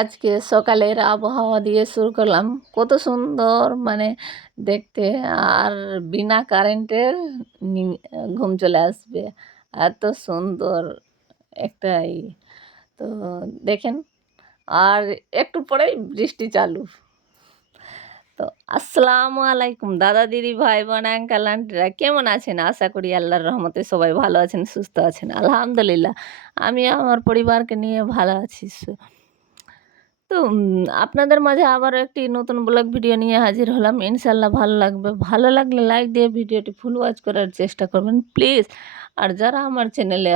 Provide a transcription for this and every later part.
আজকে সকালের আবহাওয়া দিয়ে শুরু করলাম। কত সুন্দর মানে দেখতে। আর বিনা কারেন্টের ঘুম চলে আসবে। এত সুন্দর একটা ই তো দেখেন, আর একটু পরেই বৃষ্টি চালু। তো আসসালামু আলাইকুম দাদা, দিদি ভাই বোন আঙ্কাল আন্টিরা কেমন আছেন? আশা করি আল্লাহর রহমতে সবাই ভালো আছেন, সুস্থ আছেন। আলহামদুলিল্লাহ, আমি আমার পরিবারকে নিয়ে ভালো আছি। তো আপনাদের মাঝে আবারও একটি নতুন ব্লগ ভিডিও নিয়ে হাজির হলাম। ইনশাল্লাহ ভালো লাগবে। ভালো লাগলে লাইক দিয়ে ভিডিওটি ফুল ওয়াচ করার চেষ্টা করবেন প্লিজ আর যারা আমার চ্যানেলে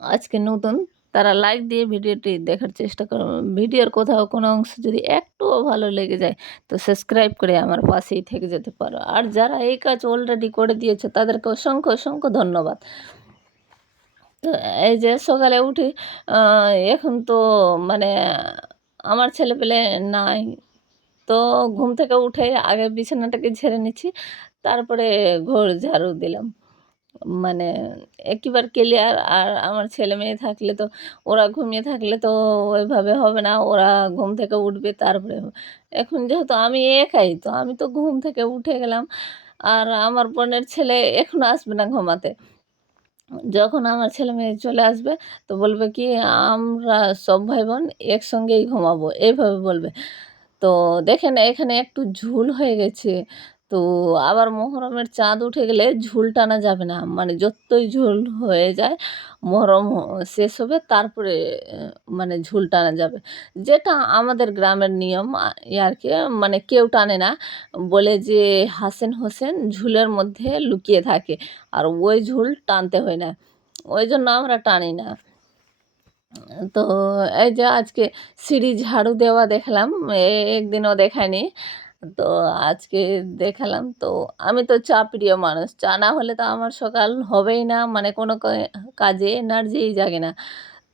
আজকে নতুন, তারা লাইক দিয়ে ভিডিওটি দেখার চেষ্টা করবেন ভিডিওর কোথাও কোনো অংশ যদি একটুও ভালো লেগে যায়, তো সাবস্ক্রাইব করে আমার পাশেই থেকে যেতে পারো। আর যারা এই কাজ অলরেডি করে দিয়েছে, তাদেরকে অসংখ্য অসংখ্য ধন্যবাদ। এই যে সকালে উঠি এখন তো মানে আমার ছেলে পেলে নাই। তো ঘুম থেকে উঠে আগে বিছানাটাকে ঝেড়ে নিচ্ছি, তারপরে ঘর ঝাড়ু দিলাম। মানে একেবারে ক্লিয়ার আর আমার ছেলে মেয়ে থাকলে তো, ওরা ঘুমিয়ে থাকলে তো ওইভাবে হবে না, ওরা ঘুম থেকে উঠবে তারপরে এখন যেহেতু আমি একাই, তো আমি তো ঘুম থেকে উঠে গেলাম। আর আমার বোনের ছেলে এখনও আসবে না ঘুমাতে। যখন আমার ছেলে মেয়ে চলে আসবে, তো বলবে কি, আমরা সব ভাই বোন একসঙ্গেই ঘুমাবো। এইভাবে বলবে। তো দেখেন, এখানে একটু ঝুল হয়ে গেছে। তো আবার মহরমের চাঁদ উঠে গেলে ঝুল টানা যাবে না। মানে যতই ঝুল হয়ে যায়, মহরম শেষ হবে, তারপরে মানে ঝুল টানা যাবে। যেটা আমাদের গ্রামের নিয়ম আর কি মানে কেউ টানে না। বলে যে হাসেন হোসেন ঝুলের মধ্যে লুকিয়ে থাকে, আর ওই ঝুল টানতে হয় না। ওই জন্য আমরা টানি না। তো এই যে আজকে সিঁড়ি ঝাড়ু দেওয়া দেখলাম একদিনও দেখায়নি। তো আজকে দেখালাম। তো আমি তো চা প্রিয় মানুষ। চা না হলে তো আমার সকাল হবেই না। মানে কোনো কাজে এনার্জিই জাগে না।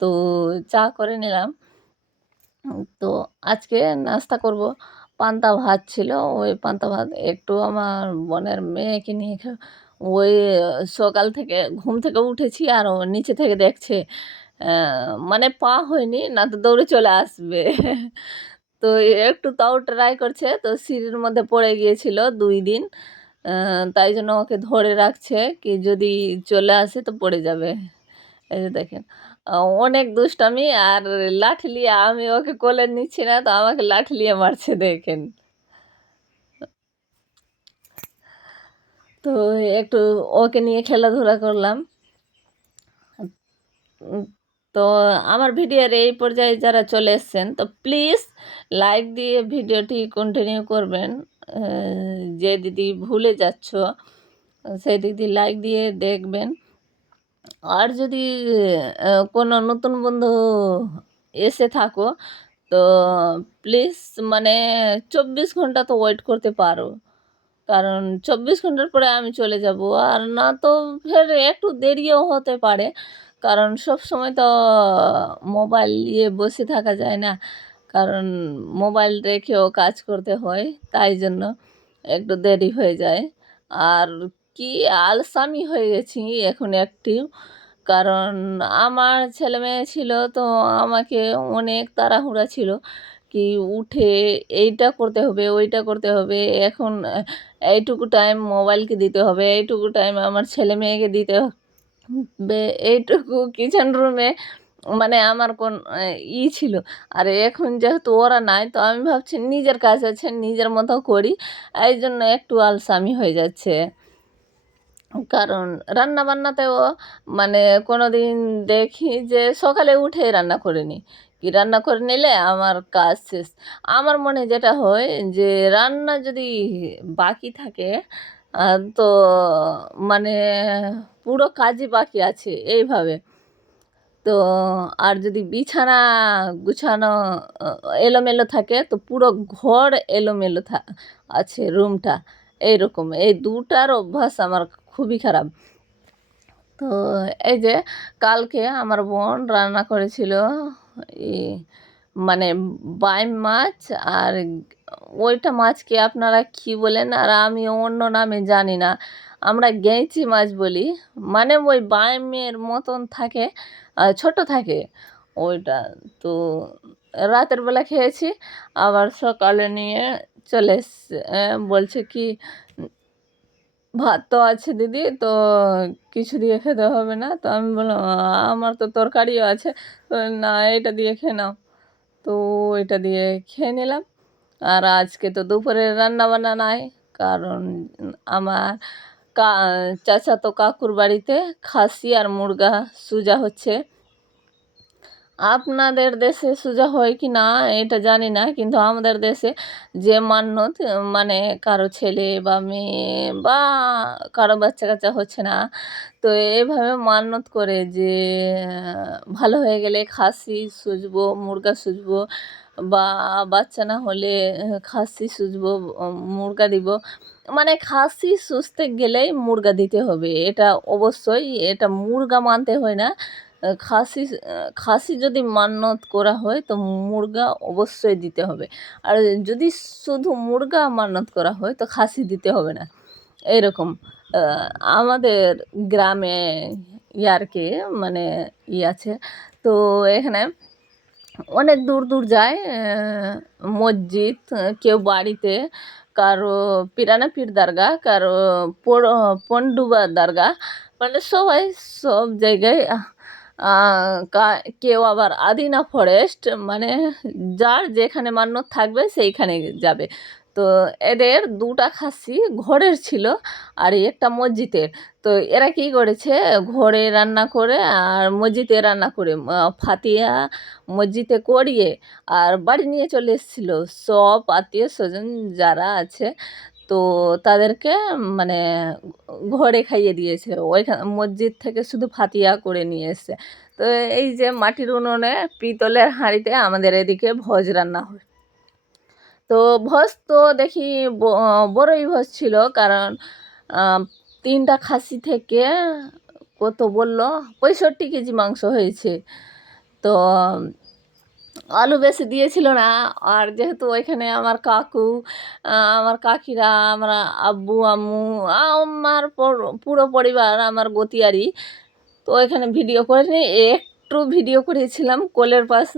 তো চা করে নিলাম। তো আজকে নাস্তা করব। পান্তা ভাত ছিল। ওই পান্তা ভাত একটু আমার বোনের মেয়েকে নিয়ে ওই সকাল থেকে ঘুম থেকে উঠেছি আর নিচে থেকে দেখছে। মানে পা হয়নি। না তো দৌড়ে চলে আসবে। তো একটু তাও ট্রাই করছে। তো সিঁড়ির মধ্যে পড়ে গিয়েছিল দুই দিন। তাই জন্য ওকে ধরে রাখছে কি যদি চলে আসে তো পড়ে যাবে। এই যে দেখেন অনেক দুষ্টামি আর লাঠি নিয়ে আমি ওকে কোলে নিচ্ছি না, তো আমাকে লাঠি নিয়ে মারছে, দেখেন। তো একটু ওকে নিয়ে খেলাধুলা করলাম। তো আমার ভিডিওর এই পর্যায়ে যারা চলে এসছেন, তো প্লিজ লাইক দিয়ে ভিডিওটি কন্টিনিউ করবেন। যে দিদি ভুলে যাচ্ছ, সেই দিদি লাইক দিয়ে দেখবেন। আর যদি কোনো নতুন বন্ধু এসে থাকো, তো প্লিজ মানে চব্বিশ ঘণ্টা তো ওয়েট করতে পারো। কারণ চব্বিশ ঘণ্টার পরে আমি চলে যাব। আর না তো ফের একটু দেরিও হতে পারে। কারণ সব সময় তো মোবাইল নিয়ে বসে থাকা যায় না। কারণ মোবাইল রেখেও কাজ করতে হয়, তাই জন্য একটু দেরি হয়ে যায়। আর কি আলসামি হয়ে গেছি এখন একটু কারণ আমার ছেলে মেয়ে ছিল তো আমাকে অনেক তাড়াহুড়া ছিল কি উঠে এইটা করতে হবে, ওইটা করতে হবে, এখন এইটুকু টাইম মোবাইলকে দিতে হবে, এইটুকু টাইম আমার ছেলে মেয়েকে দিতে এইটুকু কিচেন রুমে মানে আমার কোন ই ছিল। আর এখন যেহেতু ওরা নাই, তো আমি ভাবছি নিজের কাজ আছে, নিজের মতো করি। এই জন্য একটু আলসামি হয়ে যাচ্ছে। কারণ রান্না বান্নাতেও মানে কোনো দিন দেখি যে সকালে উঠে রান্না করে নিই কি রান্না করে নিলে আমার কাজ শেষ। আমার মনে যেটা হয় যে রান্না যদি বাকি থাকে তো মানে পুরো কাজই বাকি আছে, এইভাবে। তো, আর যদি বিছানা গুছানো এলোমেলো থাকে, তো পুরো ঘর এলোমেলো থা, আছে রুমটা, এইরকম। এই দুটার অভ্যাস আমার খুবই খারাপ। তো, এই যে কালকে আমার বোন রান্না করেছিল মানে বাইম মাছ আর ওইটা মাছকে আপনারা কি বলেন? আর আমি অন্য নামে জানি না। আমরা গেঁচি মাছ বলি। মানে ওই বাইমের মতন থাকে ছোট থাকে। ওইটা তো রাতের বেলা খেয়েছি, আবার সকালে নিয়ে চলে বলছে কি, ভাত তো আছে দিদি, তো কিছু দিয়ে খেতে হবে না। তো আমি বললাম, আমার তো তরকারিও আছে। না, এটা দিয়ে খেয়ে নাও। তো এটা দিয়ে খেয়ে নিলাম। আর আজকে তো দুপুরে রান্না বান্না নাই, কারণ আমার কা চাচাতো কাকুর বাড়িতে খাসি আর মুরগা সুজা হচ্ছে। আপনাদের দেশে সুজা হয় কি না, এটা জানি না, কিন্তু আমাদের দেশে যে মান্যত মানে কারও ছেলে বা মেয়ে বা কারও বাচ্চা কাচ্চা হচ্ছে না, তো এভাবে মান্যত করে যে ভালো হয়ে গেলে খাসি সুজবো, মুরগা সুজবো বা বাচ্চা না হলে খাসি সুজবো মুরগা দিব। মানে খাসি সুজতে গেলেই মুরগা দিতে হবে, এটা অবশ্যই, এটা মুরগা মানতে হয় না। খাসি খাসি যদি মান্যত করা হয়, তো মুরগা অবশ্যই দিতে হবে। আর যদি শুধু মুরগা মান্যত করা হয়, তো খাসি দিতে হবে না। এরকম আমাদের গ্রামে ইয়ারকে মানে ই আছে, তো এখানে অনেক দূর দূর যায় মসজিদ, কেউ বাড়িতে কারও পিরানা পীর দরগা, কারও পন্ডুবা দরগা। মানে সবাই সব জায়গায় কেউ আবার আদিনা ফরেস্ট মানে যার যেখানে মান্য থাকবে সেইখানে যাবে। তো এদের দুটা খাসি ঘরের ছিল আর একটা মসজিদের। তো এরা কী করেছে? ঘরে রান্না করে আর মসজিদে রান্না করে ফাতিয়া মসজিদে করিয়ে আর বাড়ি নিয়ে চলে এসেছিল। সব আত্মীয় স্বজন যারা আছে, তো তাদেরকে মানে ঘরে খাইয়ে দিয়েছে। ওইখানে, মসজিদ থেকে শুধু ফাতিয়া করে নিয়ে এসছে। তো এই যে মাটির উনুনে পিতলের হাঁড়িতে আমাদের এদিকে ভোজ রান্না হয়। তো ভোজ তো দেখি বড়ই ভোজ ছিল, কারণ তিনটা খাসি থেকে কত বলল পঁয়ষট্টি কেজি মাংস হয়েছে। তো, আলু বেশি দিয়েছিল না, আর যেহেতু ওইখানে আমার কাকু আমার কাকিরা, আমার আব্বু, আম্মু, আমার পুরো পরিবার, আমার গতিয়ারি, তো ওইখানে ভিডিও করিনি একটু ভিডিও করেছিলাম কোলের পাশ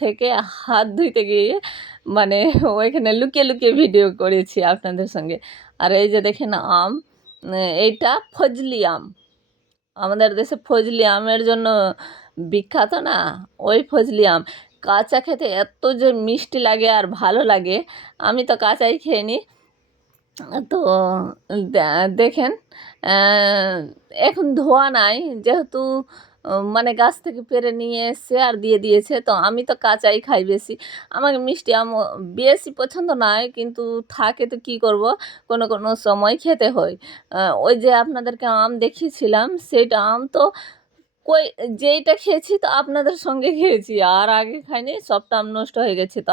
থেকে, হাত ধুইতে গিয়ে মানে ওইখানে লুকিয়ে লুকিয়ে ভিডিও করেছি আপনাদের সঙ্গে। আর এই যে দেখেন আম এইটা ফজলি আম। আমাদের দেশে ফজলি আমের জন্য বিখ্যাত না? ওই ফজলি আম। কাঁচা খেতে এত যে মিষ্টি লাগে আর ভালো লাগে, আমি তো কাঁচাই খেয়ে নিই। তো দেখেন এখন ধোয়া নাই, যেহেতু মানে গাছ থেকে পেরে নিয়ে এসে আর দিয়ে দিয়েছে। তো আমি তো কাঁচাই খাই বেশি। আমাকে মিষ্টি আম বেশি পছন্দ নয়, কিন্তু থাকে তো কী করব? কোনো কোনো সময় খেতে হয়। ওই যে আপনাদেরকে আম দেখিয়েছিলাম, সেইটা আম তো কই, যেইটা খেয়েছি তো আপনাদের সঙ্গে খেয়েছি, আর আগে খাইনি, সবটা আম নষ্ট হয়ে গেছে। তো